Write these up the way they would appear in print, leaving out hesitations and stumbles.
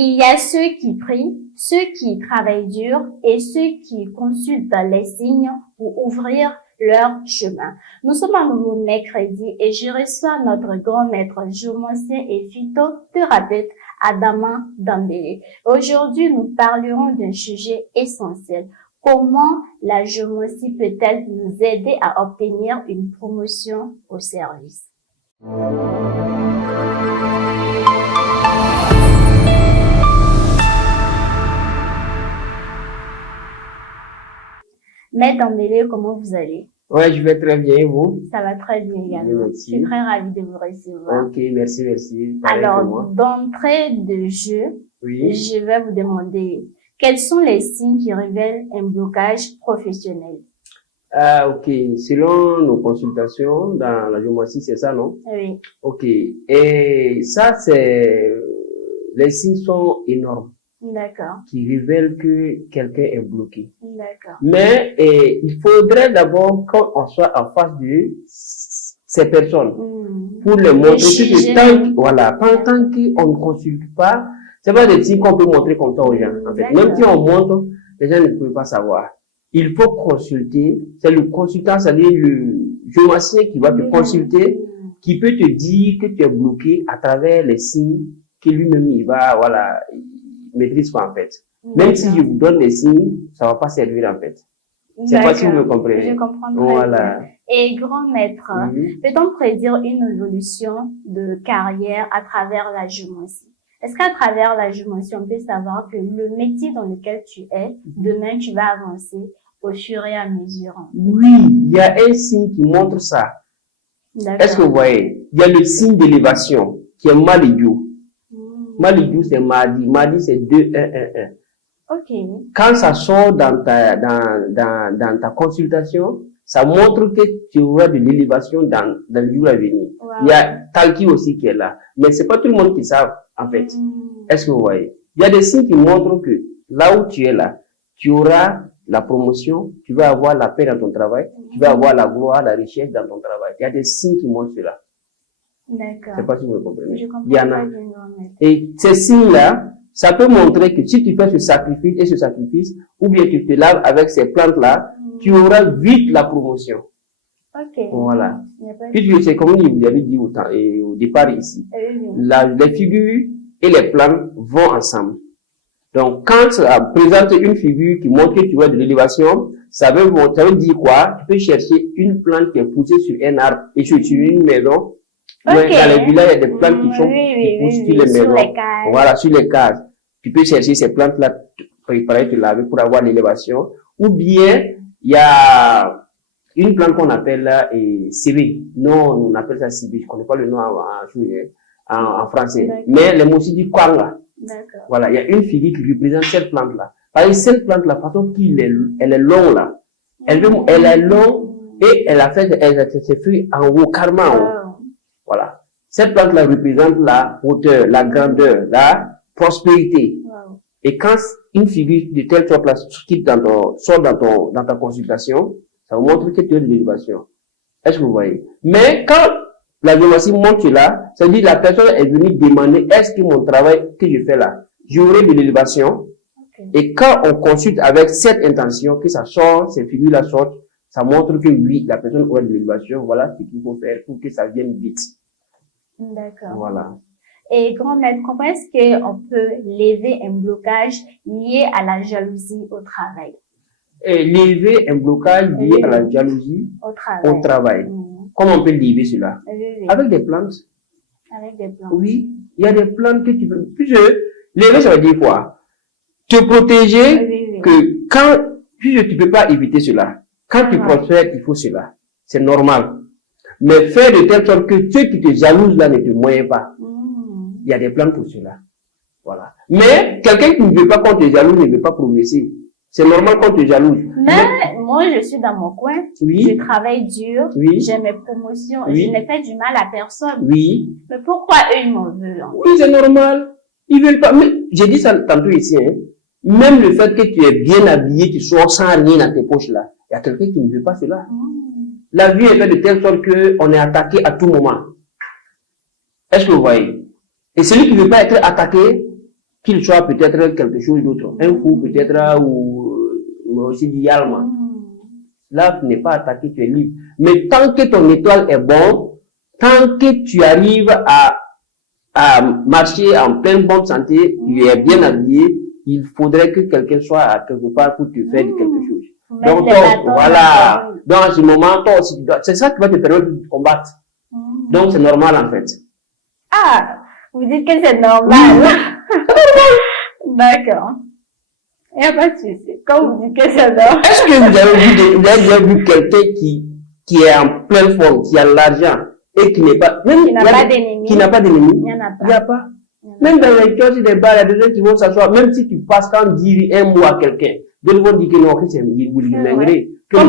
Il y a ceux qui prient, ceux qui travaillent dur et ceux qui consultent les signes pour ouvrir leur chemin. Nous sommes un nouveau mercredi et je reçois notre grand maître géomantien et phytothérapeute Adama Dambélé. Aujourd'hui, nous parlerons d'un sujet essentiel. Comment la géomancie peut-elle nous aider à obtenir une promotion au service? Maître Dambélé, comment vous allez? Ouais, je vais très bien, et vous? Ça va très bien également. Merci. Je suis très ravie de vous recevoir. Ok, merci. Pareil pour Alors, moi. d'entrée de jeu, Oui. je vais vous demander quels sont les signes qui révèlent un blocage professionnel? Ah, ok. Selon nos consultations dans la géomancie, c'est ça, non? Oui. Ok. Et ça, les signes sont énormes, D'accord. qui révèlent que quelqu'un est bloqué. D'accord. Mais il faudrait d'abord qu'on soit en face de ces personnes pour les montrer juger. que tant qu'on ne consulte pas, c'est pas des signes qu'on peut montrer comme ça aux gens. En fait, même si on montre, les gens ne peuvent pas savoir. Il faut consulter. C'est le consultant, c'est-à-dire le géomancien qui va te consulter, qui peut te dire que tu es bloqué à travers les signes que lui-même il maîtrise quoi en fait. Même si je vous donne des signes, ça va pas servir en fait. C'est pas si vous me comprenez. Je comprends très bien. Et grand maître, peut-on prédire une évolution de carrière à travers la géomancie? Est-ce qu'à travers la géomancie, on peut savoir que le métier dans lequel tu es, demain, tu vas avancer au fur et à mesure? Oui, il y a un signe qui montre ça. Est-ce que vous voyez? Il y a le signe d'élévation qui est Malidiou. Malidiou, c'est mardi. Mardi, c'est 2, 1, 1, 1. Ok. Quand ça sort dans ta consultation, ça montre que tu auras de l'élévation dans le jour à venir. Wow. Il y a Talki aussi qui est là. Mais c'est pas tout le monde qui savent, en fait. Est-ce que vous voyez? Il y a des signes qui montrent que là où tu es là, tu auras la promotion, tu vas avoir la paix dans ton travail, tu vas avoir la gloire, la richesse dans ton travail. Il y a des signes qui montrent cela. D'accord. Je sais pas si vous me comprenez. Je comprends. Il y en a. Et ces signes-là, ça peut montrer que si tu fais ce sacrifice, ou bien tu te laves avec ces plantes-là, tu auras vite la promotion. Ok. Voilà. Puisque c'est comme je vous avais dit au départ ici. Les figures et les plantes vont ensemble. Donc, quand ça présente une figure qui montre que tu as de l'élévation, ça veut dire quoi? Tu peux chercher une plante qui est poussée sur un arbre et sur une maison. Okay. Dans les villages, il y a des plantes qui poussent sur les maisons. Voilà, sur les cases. Tu peux chercher ces plantes-là, préparer, te laver pour avoir l'élévation. Ou bien, il y a une plante qu'on appelle là, Siri. Non, on appelle ça Siri. Je connais pas le nom en français. Mais les mots aussi disent Kwanga. Voilà, il y a une figure qui représente cette plante-là. Par exemple, cette plante-là, façon elle est longue là. Elle est longue et elle a fait ses fruits en haut, carrément en haut. Voilà. Cette plante-là représente la hauteur, la grandeur, la prospérité. Wow. Et quand une figure de telle sorte-là sort dans ta consultation, ça vous montre que tu as de l'élévation. Est-ce que vous voyez? Mais quand la géomancie monte là, ça veut dire que la personne est venue demander est-ce que mon travail que je fais là, j'aurai de l'élévation. Okay. Et quand on consulte avec cette intention que ça sort, ces figures-là sortent, ça montre que oui, la personne aura de l'élévation. Voilà ce qu'il faut faire pour que ça vienne vite. D'accord. Voilà. Et grand maître, comment est-ce qu'on peut lever un blocage lié à la jalousie au travail? Et lever un blocage lié à la jalousie au travail. Comment on peut lever cela? Avec des plantes. Avec des plantes. Oui, il y a des plantes que tu peux. Puisque lever, ça veut dire quoi? Te protéger que quand tu peux pas éviter cela. Quand tu prospères, il faut cela. C'est normal. Mais faire de telle sorte que ceux qui te jalousent là ne te moyennent pas. Il y a des plans pour cela. Voilà. Mais quelqu'un qui ne veut pas qu'on te jalouse ne veut pas progresser. C'est normal qu'on te jalouse. Mais moi, je suis dans mon coin. Oui. Je travaille dur. Oui. J'ai mes promotions. Oui. Je n'ai fait du mal à personne. Oui. Mais pourquoi eux, ils m'en veulent? Oui, c'est normal. Ils veulent pas. Mais j'ai dit ça tantôt ici. Hein. Même le fait que tu es bien habillé, tu sois sans rien dans tes poches là, il y a quelqu'un qui ne veut pas cela. La vie est faite de telle sorte qu'on est attaqué à tout moment. Est-ce que vous voyez? Et celui qui ne veut pas être attaqué, qu'il soit peut-être quelque chose d'autre. Un fou peut-être ou aussi du yalma. Là, tu n'es pas attaqué, tu es libre. Mais tant que ton étoile est bonne, tant que tu arrives à marcher en pleine bonne santé, tu es bien habillé, il faudrait que quelqu'un soit à quelque part pour te faire quelque chose. Donc, voilà. Donc, à ce moment, toi aussi, c'est ça qui va te permettre de combattre. Donc, c'est normal, en fait. Ah, vous dites que c'est normal. D'accord. Il n'y a pas de souci. Quand vous dites que c'est normal. Est-ce que vous avez déjà vu quelqu'un qui est en pleine forme, qui a l'argent et qui n'est pas, même, qui n'a pas d'ennemis. Qui n'a pas d'ennemis. Il n'y en a pas. Il n'y a pas. Même dans les kiosques des bars, il y a des gens qui vont s'asseoir, même si tu passes quand dire un mot à quelqu'un, d'autres vont dire que non, que c'est malgré. On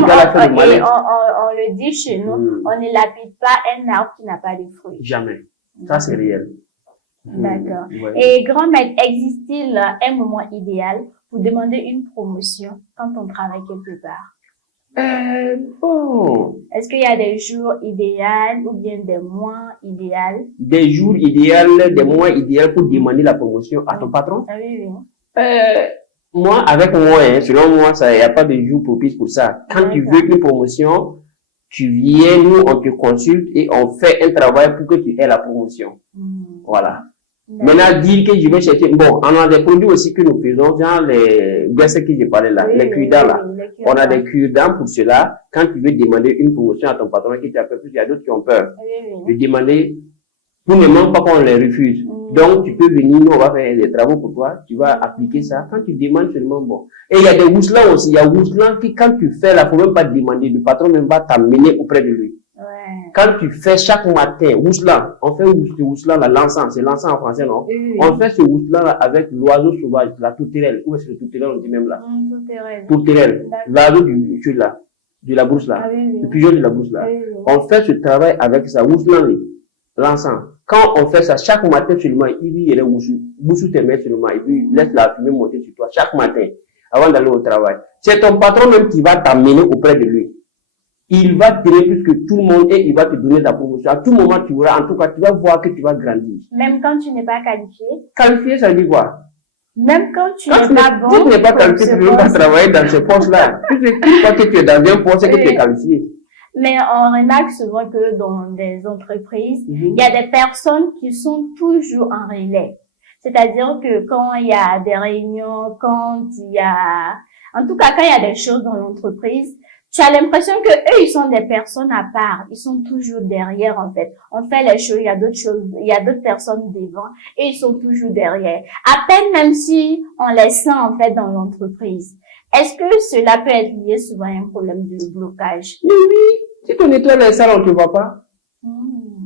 le dit chez nous, on ne lapide pas un arbre qui n'a pas de fruits. Jamais. Ça, c'est réel. D'accord. Et grand maître, existe-t-il un moment idéal pour demander une promotion quand on travaille quelque part? Bon. Est-ce qu'il y a des jours idéaux ou bien des mois idéaux? Des jours idéaux, des mois idéaux pour demander la promotion à ton patron? Ah oui, oui. Moi, avec moi, selon moi, il n'y a pas de jour propice pour ça. Quand tu veux une promotion, tu viens, nous, on te consulte et on fait un travail pour que tu aies la promotion. Voilà. Maintenant, dire que je vais chercher, bon, on a des produits aussi que nous faisons, genre les baisses que j'ai parlé là, les cure-dents là. On a des cure-dents pour cela. Quand tu veux demander une promotion à ton patron qui t'a fait plus, il y a d'autres qui ont peur de demander. Nous ne demandons pas qu'on les refuse. Donc, tu peux venir, nous, on va faire des travaux pour toi, tu vas appliquer ça. Quand tu demandes seulement, bon. Et il y a des Wousselans aussi. Il y a Wousselans qui, quand tu fais là, faut même pas te demander. Le patron même va t'amener auprès de lui. Quand tu fais chaque matin, Wousselan, on fait Wousselan là, l'encens, c'est l'encens en français, non? On fait ce Wousselan là avec l'oiseau sauvage, la tourterelle. Où est-ce que le tourterelle, on dit même là? Tourterelle. L'oiseau du jeu là, de la brousse là. Le pigeon de la brousse là. On fait ce travail avec ça, Wousselan, l'encens. Quand on fait ça, chaque matin seulement, il est boussou tes mains seulement, et puis laisse la fumée monter sur toi, chaque matin, avant d'aller au travail. C'est ton patron même qui va t'amener auprès de lui. Il va t'aider plus que tout le monde et il va te donner ta promotion. À tout moment, tu auras, en tout cas, tu vas voir que tu vas grandir. Même quand tu n'es pas qualifié? Qualifié, ça veut dire quoi? Même quand tu n'es pas bon. Si tu n'es pas qualifié, tu ne peux pas travailler dans ce poste-là. Tu crois que tu es dans un poste et que tu es qualifié. Mais on remarque souvent que dans des entreprises, il y a des personnes qui sont toujours en relais. C'est-à-dire que quand il y a des réunions, quand il y a, en tout cas, quand il y a des choses dans l'entreprise, tu as l'impression que eux, ils sont des personnes à part. Ils sont toujours derrière, en fait. On fait les choses, il y a d'autres choses, il y a d'autres personnes devant et ils sont toujours derrière. À peine même si on les sent, en fait, dans l'entreprise. Est-ce que cela peut être lié souvent à un problème de blocage? Oui, oui. Si ton étoile est sale, on ne te voit pas.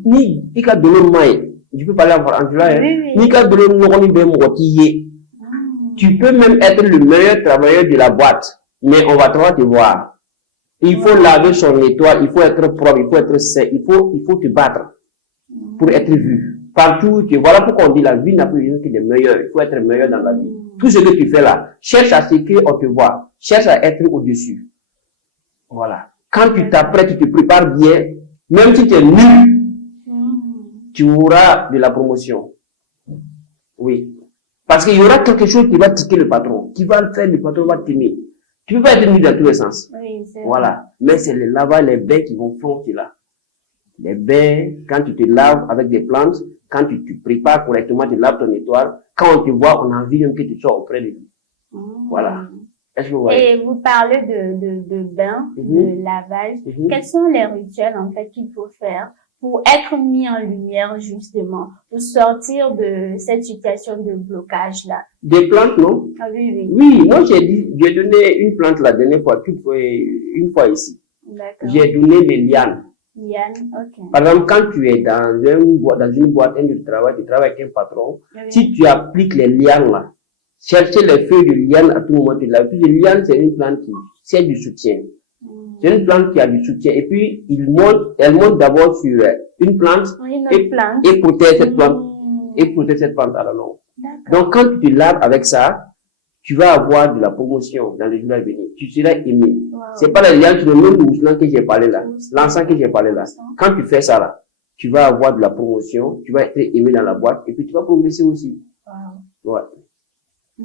Ni, il a donné maille. Je peux parler en anglais, hein. Ni a donné mon tu peux même être le meilleur travailleur de la boîte, mais on va te voir. Il faut laver son étoile, il faut être propre, il faut être sain, il faut te battre pour être vu. Partout, voilà pourquoi on dit la vie n'a plus besoin que des meilleurs. Il faut être meilleur dans la vie. Tout ce que tu fais là, cherche à ce qu'on te voit. Cherche à être au-dessus. Voilà. Quand tu t'apprêtes, tu te prépares bien, même si tu es nul, tu auras de la promotion. Oui. Parce qu'il y aura quelque chose qui va tiquer le patron, qui va le faire, le patron va t'aimer. Tu peux pas être nul dans tous les sens. Oui, c'est voilà. Mais c'est les lavages, les bains qui vont faire cela. Les bains, quand tu te laves avec des plantes, quand tu te prépares correctement, tu laves ton étoile, quand on te voit, on a envie même que tu sois auprès de lui. Voilà. Est-ce que vous voyez? Et vous parlez de bain, de lavage. Quels sont les rituels, en fait, qu'il faut faire pour être mis en lumière, justement, pour sortir de cette situation de blocage-là? Des plantes, non? Ah oui, oui. Oui, moi j'ai donné une plante la dernière fois, une fois ici. D'accord. J'ai donné les lianes. Lianes, ok. Par exemple, quand tu es dans une boîte de travail, tu travailles avec un patron, si tu appliques les lianes là, chercher les feuilles de liane à tout moment, tu l'as vu. Les lianes, c'est une plante qui sert du soutien. C'est une plante qui a du soutien. Et puis, elle monte d'abord sur une plante, et protège cette plante, à la longue. Donc, quand tu te laves avec ça, tu vas avoir de la promotion dans les jours à venir. Tu seras aimé. C'est pas la liane, c'est le même mousselan que j'ai parlé là. L'encens que j'ai parlé là. Quand tu fais ça là, tu vas avoir de la promotion, tu vas être aimé dans la boîte, et puis tu vas progresser aussi. Ouais.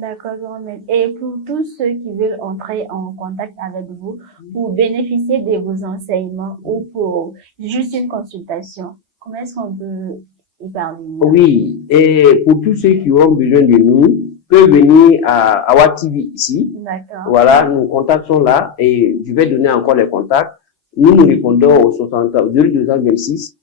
D'accord, grand maître. Et pour tous ceux qui veulent entrer en contact avec vous, pour bénéficier de vos enseignements ou pour juste une consultation, comment est-ce qu'on peut y parvenir? Oui, et pour tous ceux qui ont besoin de nous, peuvent venir à Awa TV ici. D'accord. Voilà, nos contacts sont là et je vais donner encore les contacts. Nous répondons au 0226,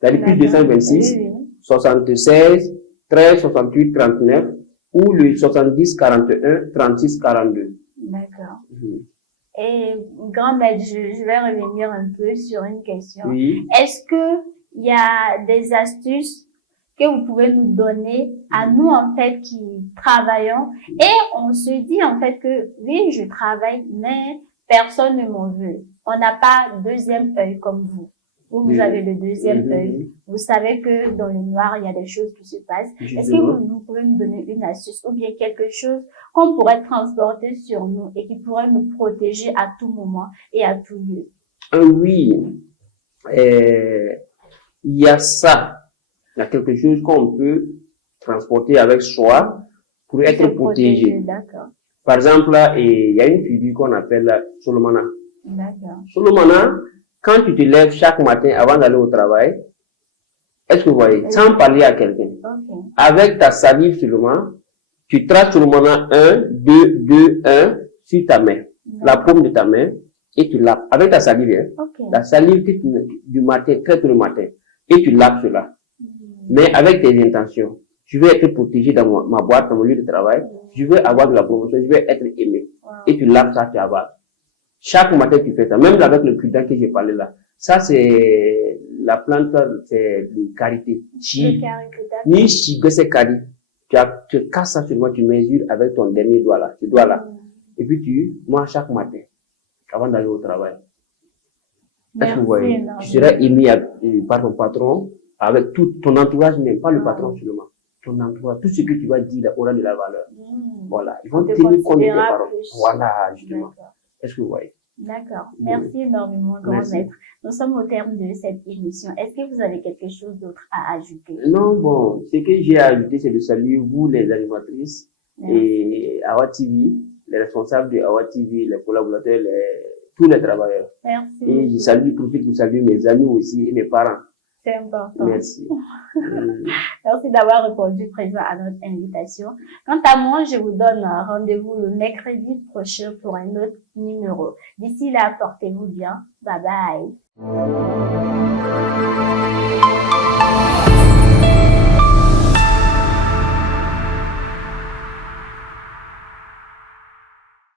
c'est-à-dire plus 226, oui. 76, 13, 68, 39 ou le 70, 41, 36, 42. D'accord. Et grand maître, je vais revenir un peu sur une question. Oui. Est-ce que il y a des astuces que vous pouvez nous donner à nous, en fait, qui travaillons et on se dit, en fait, que oui, je travaille, mais personne ne m'en veut. On n'a pas deuxième œil comme vous. Vous avez le deuxième œil. Vous savez que dans le noir, il y a des choses qui se passent. Est-ce que vous pouvez nous donner une astuce ou bien quelque chose qu'on pourrait transporter sur nous et qui pourrait nous protéger à tout moment et à tout lieu? Oui. Il y a ça. Il y a quelque chose qu'on peut transporter avec soi pour être protégé. D'accord. Par exemple, il y a une figure qu'on appelle Solomana. D'accord. Solomana, quand tu te lèves chaque matin avant d'aller au travail, est-ce que vous voyez, sans parler à quelqu'un, avec ta salive seulement, tu traces Solomana 1, 2, 2, 1 sur ta main, la paume de ta main, et tu laves avec ta salive. La salive du matin, très tôt le matin, et tu laves cela. Mais avec tes intentions. Je veux être protégé dans ma boîte, dans mon lieu de travail. Je veux avoir de la promotion. Je veux être aimé. Et tu laves ça, tu avales. Chaque matin, tu fais ça. Même avec le cutin que j'ai parlé là. Ça, c'est la plante, c'est de karité. Ni chigue, c'est kari. Tu casses ça sur moi, tu mesures avec ton dernier doigt là. Ce doigt là. Et puis tu manges chaque matin. Avant d'aller au travail. Est-ce que vous voyez? Tu seras aimé par ton patron. Avec tout ton entourage, même pas le patron seulement, ton entourage, tout ce que tu vas dire aura de la valeur. Voilà, ils vont tenir compte de tes paroles. Voilà, justement. Est-ce que vous voyez? D'accord. Merci énormément, grand maître. Nous sommes au terme de cette émission. Est-ce que vous avez quelque chose d'autre à ajouter? Non, bon, ce que j'ai à ajouter, c'est de saluer vous, les animatrices, et Awa TV, les responsables de Awa TV, les collaborateurs, tous les travailleurs. Merci. Et je salue, profite pour saluer mes amis aussi et mes parents. C'est important. Merci. Merci d'avoir répondu présent à notre invitation. Quant à moi, je vous donne rendez-vous le mercredi prochain pour un autre numéro. D'ici là, portez-vous bien. Bye bye.